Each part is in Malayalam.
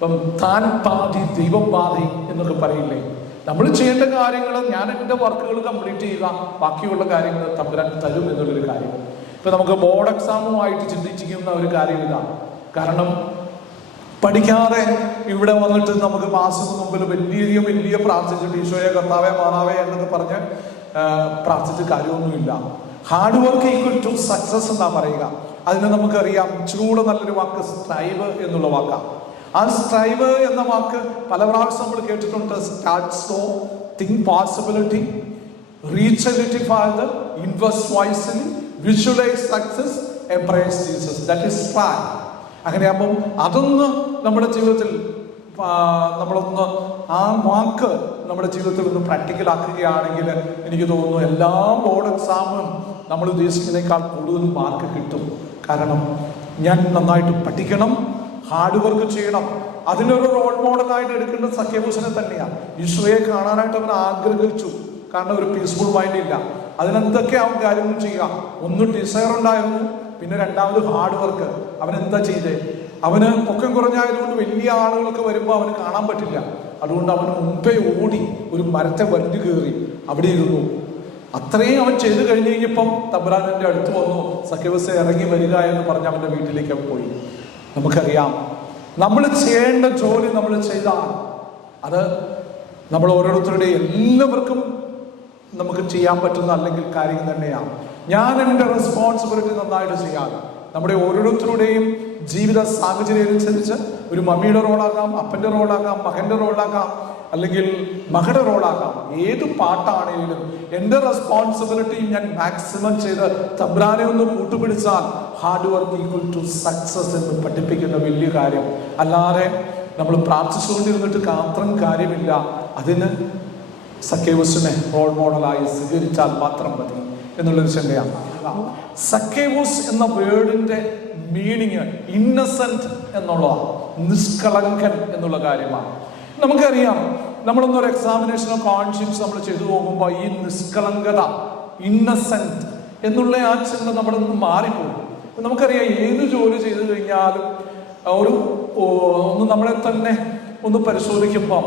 ഇപ്പം താൻ പാതി ദൈവം പാതി എന്നൊക്കെ പറയില്ലേ. നമ്മൾ ചെയ്യേണ്ട കാര്യങ്ങൾ, ഞാൻ എൻ്റെ വർക്കുകൾ കംപ്ലീറ്റ് ചെയ്യുക, ബാക്കിയുള്ള കാര്യങ്ങൾ തമ്പുരാൻ തരും എന്നുള്ളൊരു കാര്യം. ഇപ്പം നമുക്ക് ബോർഡ് എക്സാമുമായിട്ട് ചിന്തിച്ചിരിക്കുന്ന ഒരു കാര്യമില്ല. കാരണം പഠിക്കാതെ ഇവിടെ വന്നിട്ട് നമുക്ക് മാസത്തിന് മുമ്പിൽ വലിയ പ്രാർത്ഥിച്ചിട്ട് ഈശോയെ കർത്താവേ മാറാവേ എന്നൊക്കെ പറഞ്ഞ് പ്രാർത്ഥിച്ച് കാര്യമൊന്നുമില്ല. Hard work equal to success എന്നാ പറയുക. അതിന് നമുക്കറിയാം ഇച്ചിരൂടെ നല്ലൊരു വാക്ക് സ്ട്രൈവ് എന്നുള്ള വാക്കാണ്. ആ സ്ട്രൈവ് എന്ന വാക്ക് പല പ്രാവശ്യം നമ്മൾ കേട്ടിട്ടുണ്ട്. Start slow, think possibility, reach a little farther, invest wisely, visualise success, embrace Jesus. That is try. അങ്ങനെയാകുമ്പം അതൊന്ന് നമ്മുടെ ജീവിതത്തിൽ നമ്മളൊന്ന് ആ വാക്ക് നമ്മുടെ ജീവിതത്തിൽ ഒന്ന് പ്രാക്ടിക്കൽ ആക്കുകയാണെങ്കിൽ എനിക്ക് തോന്നുന്നു എല്ലാ ബോർഡ് എക്സാമും നമ്മൾ ഉദ്ദേശിക്കുന്നതിനേക്കാൾ കൂടുതൽ മാർക്ക് കിട്ടും. കാരണം ഞാൻ നന്നായിട്ട് പഠിക്കണം, ഹാർഡ് വർക്ക് ചെയ്യണം. അതിനൊരു റോൾ മോഡലായിട്ട് എടുക്കേണ്ട സഖ്യഭൂഷനെ തന്നെയാണ്. ഈശോയെ കാണാനായിട്ട് അവൻ ആഗ്രഹിച്ചു. കാരണം ഒരു പീസ്ഫുൾ മൈൻഡ് ഇല്ല. അതിനെന്തൊക്കെ അവൻ കാര്യങ്ങൾ ചെയ്യാം. ഒന്ന് ഡിസയർ ഉണ്ടായിരുന്നു, പിന്നെ രണ്ടാമത് ഹാർഡ് വർക്ക്. അവൻ എന്താ ചെയ്തേ? അവന് പൊക്കം കുറഞ്ഞായതുകൊണ്ട് വലിയ ആളുകളൊക്കെ വരുമ്പോൾ അവന് കാണാൻ പറ്റില്ല. അതുകൊണ്ട് അവന് മുമ്പേ ഓടി ഒരു മരത്തെ വലിഞ്ഞു കയറി അവിടെ ഇരുന്നു. അത്രയും അവൻ ചെയ്തു കഴിഞ്ഞ് കഴിഞ്ഞപ്പം തമ്പുരാന്റെ അടുത്ത് വന്നു, സഖ്യവസ ഇറങ്ങി വരിക എന്ന് പറഞ്ഞ് അവന്റെ വീട്ടിലേക്ക് പോയി. നമുക്കറിയാം, നമ്മൾ ചെയ്യേണ്ട ജോലി നമ്മൾ ചെയ്താൽ അത് നമ്മൾ ഓരോരുത്തരുടെയും എല്ലാവർക്കും നമുക്ക് ചെയ്യാൻ പറ്റുന്ന അല്ലെങ്കിൽ കാര്യം തന്നെയാണ്. ഞാൻ എൻ്റെ റെസ്പോൺസിബിലിറ്റി നന്നായിട്ട് ചെയ്യാൻ. നമ്മുടെ ഓരോരുത്തരുടെയും ജീവിത സാഹചര്യം അനുസരിച്ച് ഒരു മമ്മിയുടെ റോളാകാം, അപ്പൻ്റെ റോളാകാം, മകൻ്റെ റോളാകാം, അല്ലെങ്കിൽ മകളുടെ റോളാകാം. ഏത് പാട്ടാണെങ്കിലും എൻ്റെ റെസ്പോൺസിബിലിറ്റി ഞാൻ മാക്സിമം ചെയ്ത് തമ്പുരാനെ ഒന്ന് കൂട്ടുപിടിച്ചാൽ hard work equal to success എന്ന് പഠിപ്പിക്കുന്ന വലിയ കാര്യം. അല്ലാതെ നമ്മൾ പ്രാർത്ഥിച്ചുകൊണ്ടിരുന്നിട്ട് മാത്രം കാര്യമില്ല. അതിന് സഖ്യവൂസിനെ റോൾ മോഡലായി സ്വീകരിച്ചാൽ മാത്രം മതി എന്നുള്ളൊരു ചിന്തയാണ്. സഖ്യവൂസ് എന്ന വേർഡിന്റെ മീനിങ് ഇന്നസെന്റ് എന്നുള്ളതാണ്, നിഷ്കളങ്കൻ എന്നുള്ള കാര്യമാണ്. നമുക്കറിയാം, നമ്മളൊന്നൊരു എക്സാമിനേഷനോ കോൺഷ്യൻസ് നമ്മൾ ചെയ്തു പോകുമ്പോൾ ഈ നിഷ്കളങ്കത, ഇന്നസെന്റ് എന്നുള്ള ആ ചിന്ത നമ്മുടെ നിന്ന് മാറിപ്പോകും. നമുക്കറിയാം, ഏത് ജോലി ചെയ്തു കഴിഞ്ഞാലും ഒന്ന് നമ്മളെ തന്നെ ഒന്ന് പരിശോധിക്കുമ്പോൾ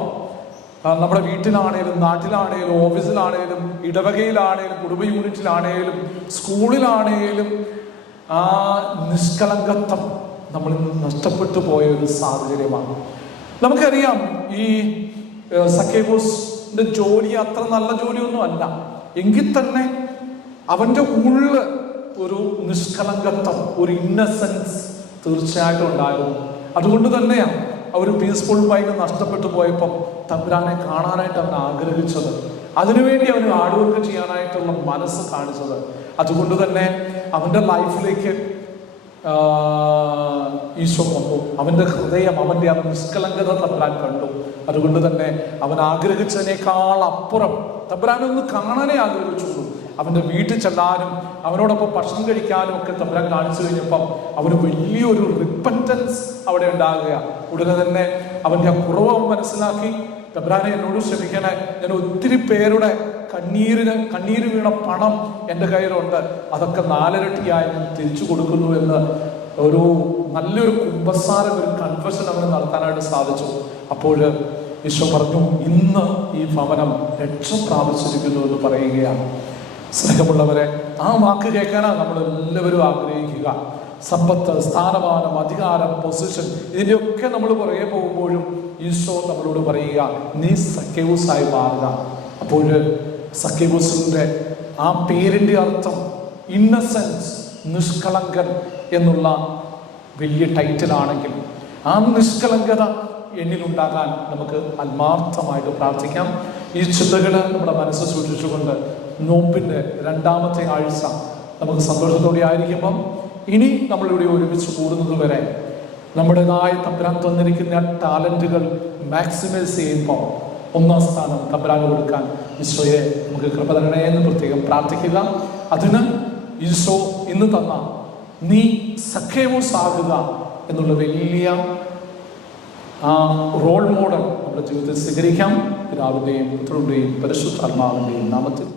നമ്മുടെ വീട്ടിലാണേലും നാട്ടിലാണേലും ഓഫീസിലാണേലും ഇടവകയിലാണേലും കുടുംബ യൂണിറ്റിലാണേലും സ്കൂളിലാണേലും ആ നിഷ്കളങ്കത്വം നമ്മളിൽ നിന്ന് നഷ്ടപ്പെട്ടു പോയ ഒരു സാഹചര്യമാണ്. നമുക്കറിയാം, ഈ സഖ്യവൂസിന്റെ ജോലി അത്ര നല്ല ജോലിയൊന്നും അല്ല. എങ്കിൽ തന്നെ അവന്റെ ഉള്ളിൽ ഒരു നിഷ്കളങ്കത്വം, ഒരു ഇന്നസെൻസ് തീർച്ചയായിട്ടും ഉണ്ടായിരുന്നു. അതുകൊണ്ട് തന്നെയാണ് ഒരു പീസ്ഫുൾ മൈൻഡ് നഷ്ടപ്പെട്ടു പോയപ്പം തമ്പുരാനെ കാണാനായിട്ട് അവൻ ആഗ്രഹിച്ചത്. അതിനുവേണ്ടി അവന് ഹാർഡ് വർക്ക് ചെയ്യാനായിട്ടുള്ള മനസ്സ് കാണിച്ചത്. അതുകൊണ്ട് തന്നെ അവന്റെ ലൈഫിലേക്ക് ഈശോ വന്നു. അവന്റെ ഹൃദയം, അവന്റെ ആ നിഷ്കളങ്കത തമ്പുരാൻ കണ്ടു. അതുകൊണ്ട് തന്നെ അവൻ ആഗ്രഹിച്ചതിനേക്കാൾ അപ്പുറം തമ്പുരാനെ ഒന്ന് കാണാനേ ആഗ്രഹിച്ചുള്ളൂ. അവന്റെ വീട്ടിൽ ചെല്ലാനും അവനോടൊപ്പം ഭക്ഷണം കഴിക്കാനും ഒക്കെ തമ്പുരാൻ കാണിച്ചു കഴിഞ്ഞപ്പം അവന് വലിയൊരു റിപ്പന്റൻസ് അവിടെ ഉണ്ടാകുക. ഉടനെ തന്നെ അവന്റെ ആ കുറവ് അവൻ മനസ്സിലാക്കി. തമ്പുരാനെ എന്നോട് ക്ഷമിക്കണേ, ഞാൻ ഒത്തിരി പേരുടെ കണ്ണീര് വീണ പണം എൻ്റെ കയ്യിലുണ്ട്, അതൊക്കെ 4 ഇരട്ടിയായി ഞാൻ തിരിച്ചു കൊടുക്കുന്നു എന്ന് ഒരു നല്ലൊരു കുമ്പസാരം, ഒരു കൺഫെഷൻ അവന് നടത്താനായിട്ട് സാധിച്ചു. അപ്പോൾ ഈശോ പറഞ്ഞു, ഇന്ന് ഈ ഭവനം രക്ഷ പ്രാപിച്ചിരിക്കുന്നു എന്ന് പറയുകയാണ്. സ്നേഹമുള്ളവരെ, ആ വാക്ക് കേൾക്കാനാണ് നമ്മൾ എല്ലാവരും ആഗ്രഹിക്കുക. സമ്പത്ത്, സ്ഥാനമാനം, അധികാരം, പൊസിഷൻ, ഇതിൻ്റെയൊക്കെ നമ്മൾ പുറകെ പോകുമ്പോഴും ഈശോ നമ്മളോട് പറയുക, നീ സഖ്യവൂസായി മാറുക. അപ്പോൾ സഖ്യവൂസിന്റെ ആ പേരിന്റെ അർത്ഥം ഇന്നസെൻസ്, നിഷ്കളങ്കൻ എന്നുള്ള വലിയ ടൈറ്റിലാണെങ്കിൽ ആ നിഷ്കളങ്കത എന്നിലുണ്ടാകാൻ നമുക്ക് ആത്മാർത്ഥമായിട്ട് പ്രാർത്ഥിക്കാം. ഈ ചിന്തകൾ നമ്മുടെ മനസ്സ് സൂക്ഷിച്ചുകൊണ്ട് നോമ്പിന്റെ 2ാമത്തെ ആഴ്ച നമുക്ക് സന്തോഷത്തോടെ ആയിരിക്കുമ്പം ഇനി നമ്മളിവിടെ ഒരുമിച്ച് കൂടുന്നത് വരെ നമ്മുടേതായ തമ്പുരാൻ തന്നിരിക്കുന്ന ടാലന്റുകൾ മാക്സിമൈസ് ചെയ്യുമ്പോൾ 1ാം സ്ഥാനം തമ്പുരാന് കൊടുക്കാൻ ഈശോയെ നമുക്ക് കൃപ തരണേ എന്ന് പ്രത്യേകം പ്രാർത്ഥിക്കുക. അതിന് ഈശോ ഇന്ന് തന്ന നീ സഖ്യവൂസ് ആകുക എന്നുള്ള വലിയ റോൾ മോഡൽ നമ്മുടെ ജീവിതത്തിൽ സ്വീകരിക്കാം. പിതാവിൻ്റെയും പുത്രൻ്റെയും പരിശുദ്ധാത്മാവിൻ്റെയും നാമത്തിൽ.